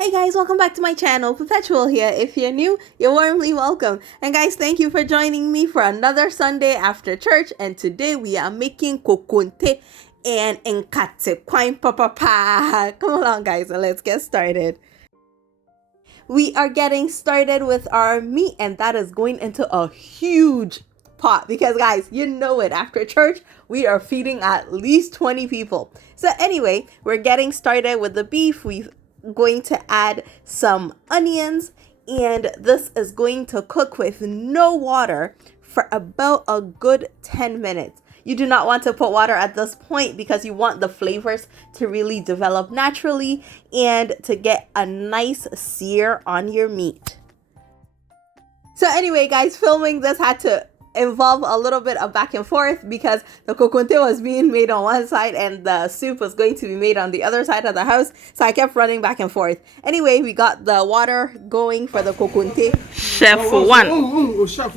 Hey guys, welcome back to my channel. Perpetual here. If you're new, you're warmly welcome. And guys, thank you for joining me for another Sunday after church. And today we are making Kokonte and Nkatekwan pa. Come along guys, and let's get started. We are getting started with our meat, and that is going into a huge pot because guys, you know it, after church we are feeding at least 20 people. So anyway, we're getting started with the beef. We're going to add some onions, and this is going to cook with no water for about a good 10 minutes. You do not want to put water at this point because you want the flavors to really develop naturally and to get a nice sear on your meat. So anyway guys, filming this had to involve a little bit of back and forth because the kokonte was being made on one side and the soup was going to be made on the other side of the house, so I kept running back and forth. Anyway, we got the water going for the kokonte. Chef one. Chef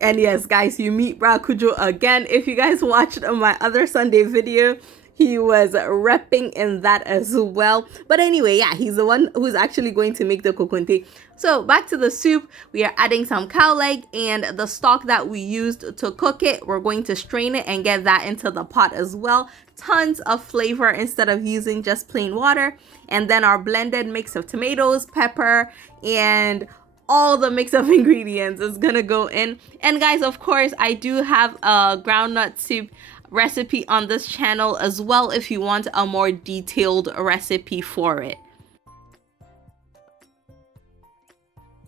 And yes guys, you meet Bra Kujo again. If you guys watched my other Sunday video, he was repping in that as well. But anyway, yeah, he's the one who's actually going to make the kokonte. So back to the soup, we are adding some cow leg and the stock that we used to cook it. We're going to strain it and get that into the pot as well. Tons of flavor instead of using just plain water. And then our blended mix of tomatoes, pepper, and all the mix of ingredients is gonna go in. And guys, of course, I do have a groundnut soup recipe on this channel as well if you want a more detailed recipe for it.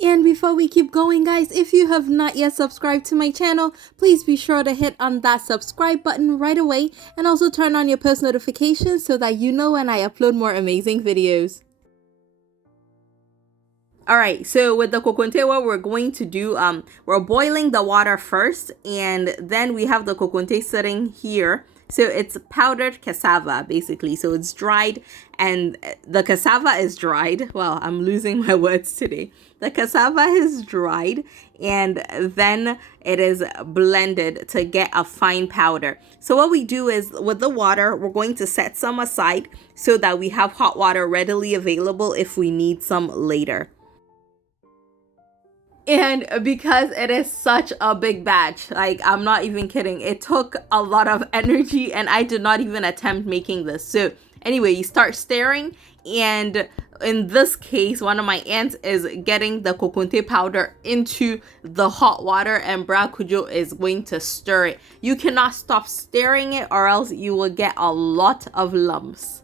And before we keep going guys, if you have not yet subscribed to my channel, please be sure to hit on that subscribe button right away, and also turn on your post notifications so that you know when I upload more amazing videos. Alright, so with the kokonte, what we're going to do, we're boiling the water first, and then we have the kokonte sitting here. So it's powdered cassava, basically. So it's dried, and the cassava is dried. Well, I'm losing my words today. The cassava is dried, and then it is blended to get a fine powder. So what we do is, with the water, we're going to set some aside so that we have hot water readily available if we need some later. And because it is such a big batch, like, I'm not even kidding, it took a lot of energy and I did not even attempt making this. So anyway, you start stirring, and in this case, one of my aunts is getting the kokonte powder into the hot water, and Bra Kujo is going to stir it. You cannot stop stirring it or else you will get a lot of lumps.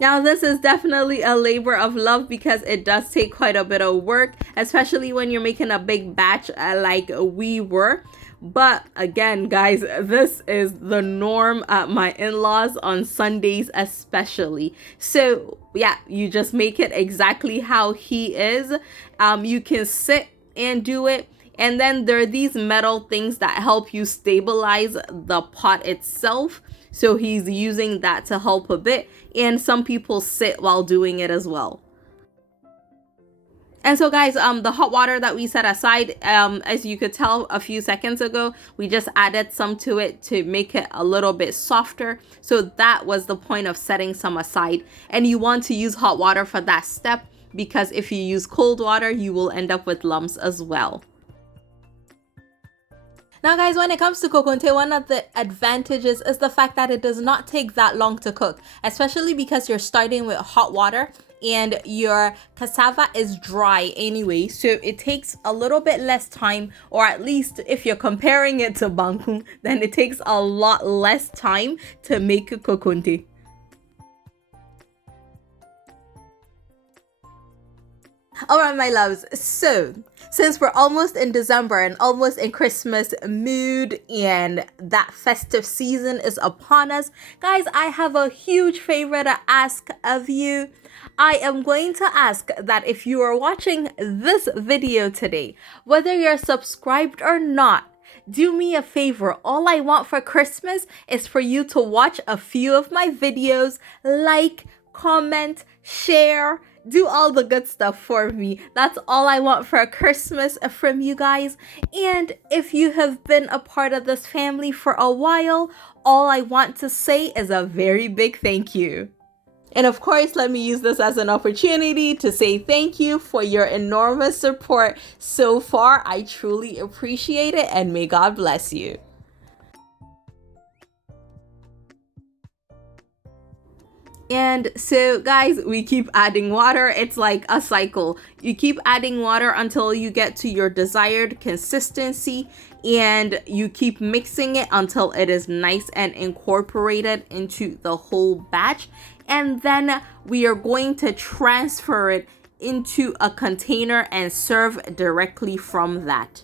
Now this is definitely a labor of love because it does take quite a bit of work, especially when you're making a big batch like we were. But again guys, this is the norm at my in-laws on Sundays especially. So yeah, you just make it exactly how he is. You can sit and do it. And then there are these metal things that help you stabilize the pot itself. So he's using that to help a bit. And some people sit while doing it as well. And so guys, the hot water that we set aside, as you could tell a few seconds ago, we just added some to it to make it a little bit softer. So that was the point of setting some aside. And you want to use hot water for that step, because if you use cold water, you will end up with lumps as well. Now guys, when it comes to kokonte, one of the advantages is the fact that it does not take that long to cook, especially because you're starting with hot water and your cassava is dry anyway, so it takes a little bit less time, or at least if you're comparing it to bangkung, then it takes a lot less time to make a kokonte. Alright my loves, so since we're almost in December and almost in Christmas mood and that festive season is upon us, guys, I have a huge favor to ask of you. I am going to ask that if you are watching this video today, whether you're subscribed or not, do me a favor. All I want for Christmas is for you to watch a few of my videos, like, comment, share, do all the good stuff for me. That's all I want for Christmas from you guys. And if you have been a part of this family for a while, all I want to say is a very big thank you. And of course, let me use this as an opportunity to say thank you for your enormous support so far. I truly appreciate it, and may God bless you. And so guys, we keep adding water. It's like a cycle. You keep adding water until you get to your desired consistency, and you keep mixing it until it is nice and incorporated into the whole batch. And then we are going to transfer it into a container and serve directly from that.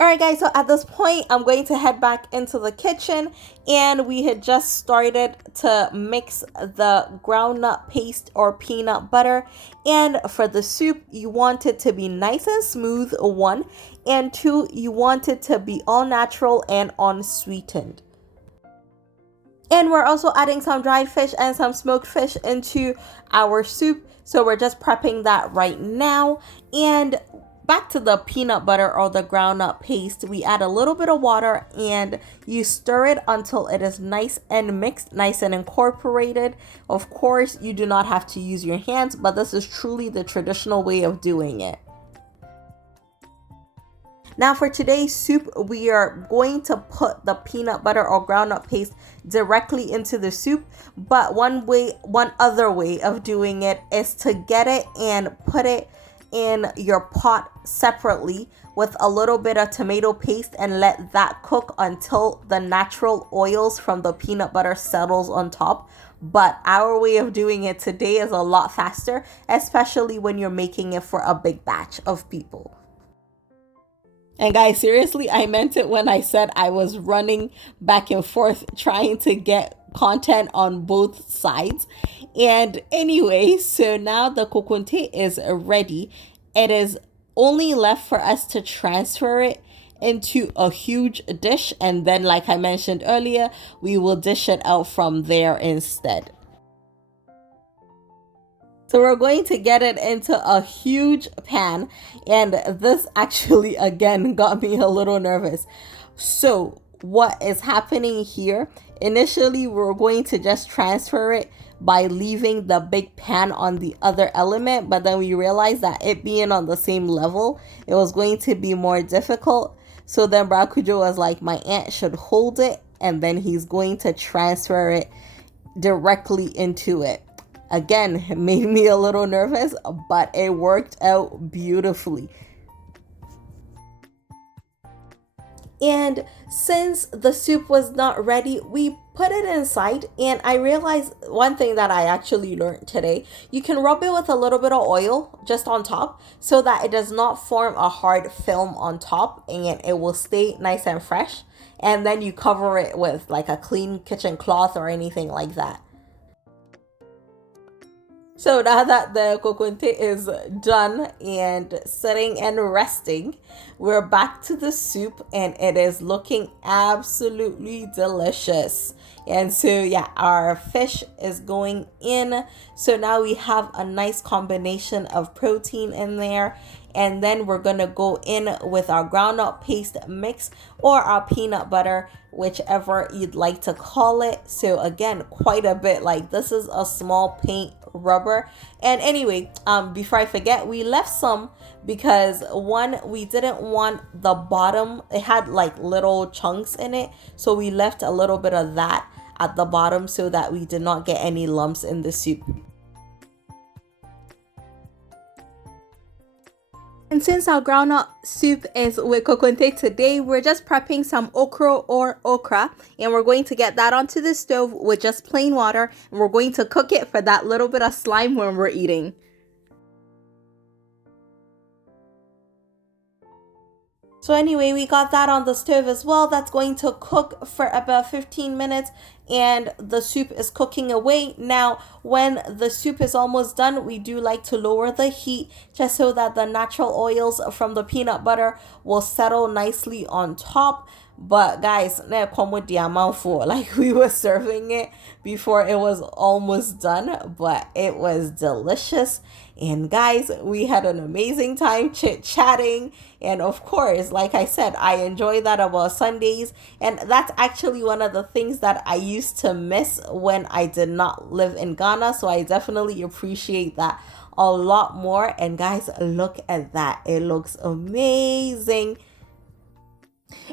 Alright guys, so at this point, I'm going to head back into the kitchen, and we had just started to mix the groundnut paste or peanut butter. And for the soup, you want it to be nice and smooth, 1, and 2, you want it to be all natural and unsweetened. And we're also adding some dried fish and some smoked fish into our soup, so we're just prepping that right now. And back to the peanut butter or the groundnut paste, we add a little bit of water and you stir it until it is nice and mixed, nice and incorporated. Of course, you do not have to use your hands, but this is truly the traditional way of doing it. Now for today's soup, we are going to put the peanut butter or groundnut paste directly into the soup. But one other way of doing it is to get it and put it in your pot separately with a little bit of tomato paste and let that cook until the natural oils from the peanut butter settles on top. But our way of doing it today is a lot faster, especially when you're making it for a big batch of people. And guys, seriously, I meant it when I said I was running back and forth trying to get content on both sides. And anyway, so now the kokonte is ready. It is only left for us to transfer it into a huge dish, and then, like I mentioned earlier, we will dish it out from there instead. So we're going to get it into a huge pan, and this actually again got me a little nervous. So what is happening here? Initially, we're going to just transfer it by leaving the big pan on the other element, but then we realized that it being on the same level, it was going to be more difficult. So then Brakujo was like, my aunt should hold it, and then he's going to transfer it directly into it. Again, it made me a little nervous, but it worked out beautifully. And since the soup was not ready, we put it inside, and I realized one thing that I actually learned today. You can rub it with a little bit of oil just on top so that it does not form a hard film on top, and it will stay nice and fresh. And then you cover it with like a clean kitchen cloth or anything like that. So now that the kokonte is done and sitting and resting, we're back to the soup, and it is looking absolutely delicious. And so yeah, our fish is going in. So now we have a nice combination of protein in there. And then we're going to go in with our groundnut paste mix or our peanut butter, whichever you'd like to call it. So again, quite a bit. Like, this is a small paint rubber. And anyway, before I forget, we left some because one, we didn't want the bottom. It had like little chunks in it. So we left a little bit of that at the bottom so that we did not get any lumps in the soup. And since our groundnut soup is with kokonte today, we're just prepping some okra, and we're going to get that onto the stove with just plain water, and we're going to cook it for that little bit of slime when we're eating. So anyway, we got that on the stove as well. That's going to cook for about 15 minutes. and the soup is cooking away. Now, when the soup is almost done, we do like to lower the heat just so that the natural oils from the peanut butter will settle nicely on top. But guys, like we were serving it before it was almost done, but it was delicious. And guys, we had an amazing time chit-chatting. And of course, like I said, I enjoy that about Sundays. And that's actually one of the things that I used to miss when I did not live in Ghana. So I definitely appreciate that a lot more. And guys, look at that. It looks amazing.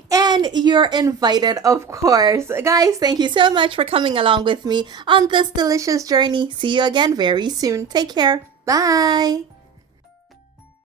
And you're invited, of course. Guys, thank you so much for coming along with me on this delicious journey. See you again very soon. Take care. Bye.